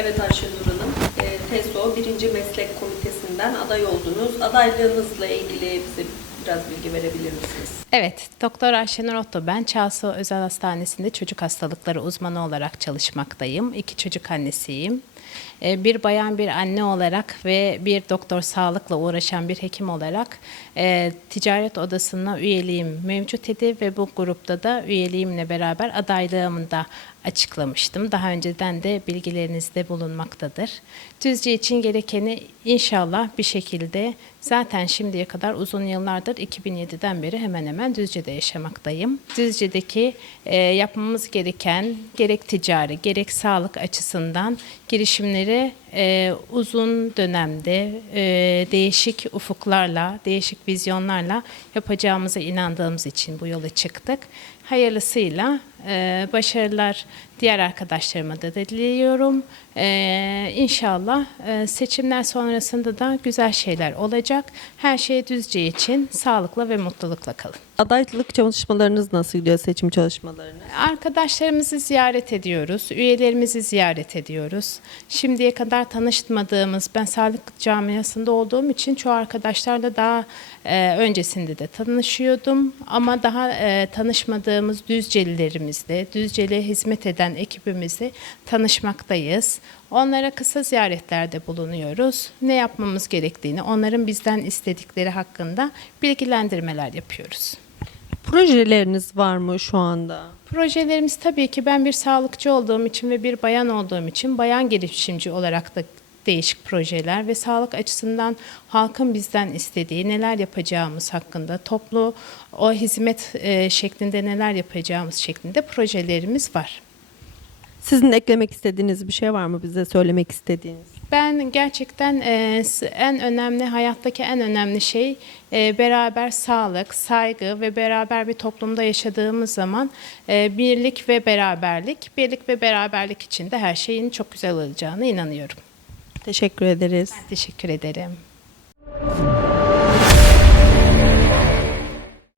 Evet Ayşenur Hanım, e, TESO 1. Meslek Komitesi'nden aday oldunuz. Adaylığınızla ilgili bize biraz bilgi verebilir misiniz? Evet, Doktor Ayşenur Otto ben Çağsu Özel Hastanesi'nde çocuk hastalıkları uzmanı olarak çalışmaktayım. İki çocuk annesiyim. Ee, Bir bayan bir anne olarak ve bir doktor sağlıkla uğraşan bir hekim olarak e, ticaret odasına üyeliğim mevcut idi ve bu grupta da üyeliğimle beraber adaylığımı da açıklamıştım. Daha önceden de bilgilerinizde bulunmaktadır. Düzce için gerekeni inşallah bir şekilde zaten şimdiye kadar uzun yıllardır 2007'den beri hemen hemen Düzce'de yaşamaktayım. Düzce'deki e, yapmamız gereken gerek ticari gerek sağlık açısından girişimleri e, uzun dönemde e, değişik ufuklarla, değişik vizyonlarla yapacağımıza inandığımız için bu yola çıktık. Hayırlısıyla başarılar diğer arkadaşlarıma da diliyorum. E, inşallah e, seçimler sonrasında da güzel şeyler olacak. Her şey Düzce için sağlıkla ve mutlulukla kalın. Adaylık çalışmalarınız nasıl gidiyor seçim çalışmalarınız? Arkadaşlarımızı ziyaret ediyoruz, üyelerimizi ziyaret ediyoruz. Şimdiye kadar tanışmadığımız, ben sağlık camiasında olduğum için çoğu arkadaşlarla daha e, öncesinde de tanışıyordum. Ama daha e, tanışmadığımız Düzcelilerimizle, Düzceli hizmet eden ekibimizle tanışmaktayız. Onlara kısa ziyaretlerde bulunuyoruz. Ne yapmamız gerektiğini, onların bizden istedikleri hakkında bilgilendirmeler yapıyoruz. Projeleriniz var mı şu anda? Projelerimiz tabii ki ben bir sağlıkçı olduğum için ve bir bayan olduğum için bayan girişimci olarak da değişik projeler ve sağlık açısından halkın bizden istediği neler yapacağımız hakkında toplu o hizmet e, şeklinde neler yapacağımız şeklinde projelerimiz var. Sizin eklemek istediğiniz bir şey var mı bize söylemek istediğiniz? Ben gerçekten e, en önemli hayattaki en önemli şey e, beraber sağlık, saygı ve beraber bir toplumda yaşadığımız zaman e, birlik ve beraberlik. Birlik ve beraberlik içinde her şeyin çok güzel olacağına inanıyorum. Teşekkür ederiz. Teşekkür ederim.